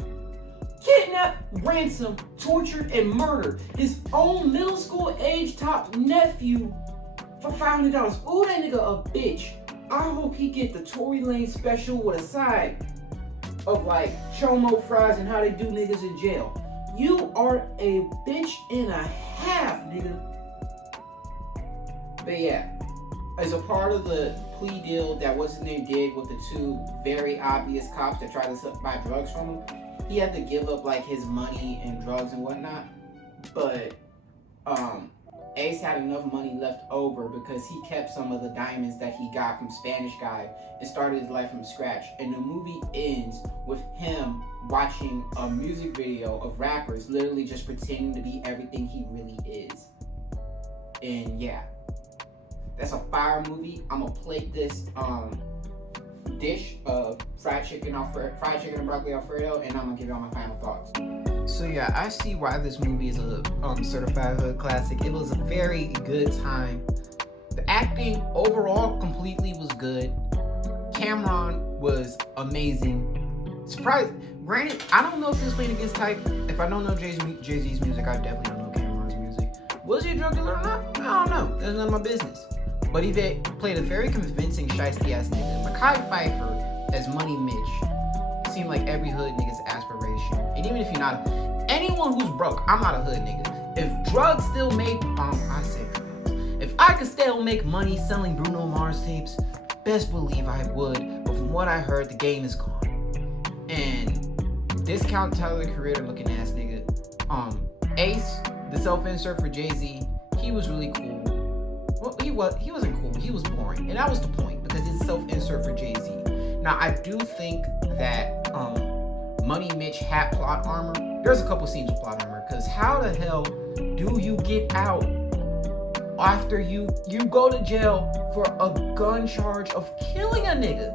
Kidnapped, ransomed, tortured, and murdered his own middle school age top nephew for $500. Ooh, that nigga a bitch. I hope he get the Tory Lane special with a side of like chomo fries and how they do niggas in jail. You are a bitch and a half, nigga. But yeah, as a part of the plea deal that what's his name did with the two very obvious cops that tried to buy drugs from him, he had to give up like his money and drugs and whatnot. But Ace had enough money left over because he kept some of the diamonds that he got from Spanish guy and started his life from scratch. And the movie ends with him watching a music video of rappers literally just pretending to be everything he really is. And yeah, that's a fire movie. I'm gonna plate this dish of fried chicken and broccoli Alfredo, and I'm gonna give y'all my final thoughts. So yeah, I see why this movie is a certified hood classic. It was a very good time. The acting overall completely was good. Cameron was amazing. Surprised. Granted, I don't know if he was playing against type. If I don't know Jay-Z's music, I definitely don't know Cameron's music. Was he a drug dealer or not? I don't know. That's none of my business. But he played a very convincing shiesty ass nigga. Mekhi Phifer as Money Mitch seemed like every hood nigga's aspiration. And even if you're not, anyone who's broke, I'm not a hood nigga. If drugs still make, I say drugs. If I could still make money selling Bruno Mars tapes, best believe I would. But from what I heard, the game is gone. And discount Tyler the Creator looking ass nigga. Ace, the self-insert for Jay-Z, he was really cool. Well, he wasn't cool. He was boring, and that was the point because it's self-insert for Jay-Z. Now, I do think that Money Mitch had plot armor. There's a couple scenes with plot armor because how the hell do you get out after you go to jail for a gun charge of killing a nigga?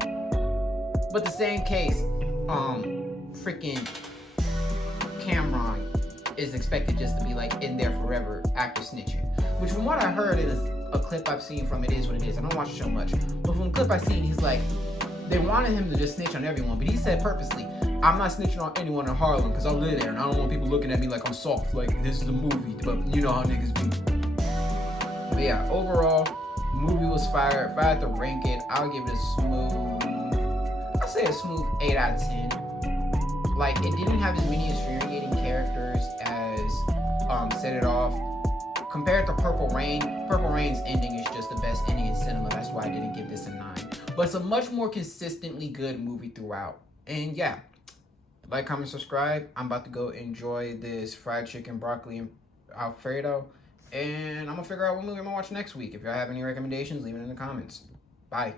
But the same case, freaking Cameron is expected just to be like in there forever after snitching. Which from what I heard in a clip I've seen from It Is What It Is, I don't watch the show much, but from the clip I've seen, he's like, they wanted him to just snitch on everyone, but he said purposely, I'm not snitching on anyone in Harlem because I live there and I don't want people looking at me like I'm soft, like this is a movie, but you know how niggas be. But yeah, overall, movie was fire. If I had to rank it, I'll give it I'd say a smooth 8 out of 10. Like, it didn't have as many infuriating characters as Set It Off. Compared to Purple Rain, Purple Rain's ending is just the best ending in cinema. That's why I didn't give this a 9. But it's a much more consistently good movie throughout. And yeah, like, comment, subscribe. I'm about to go enjoy this fried chicken, broccoli, and Alfredo. And I'm going to figure out what movie I'm going to watch next week. If y'all have any recommendations, leave it in the comments. Bye.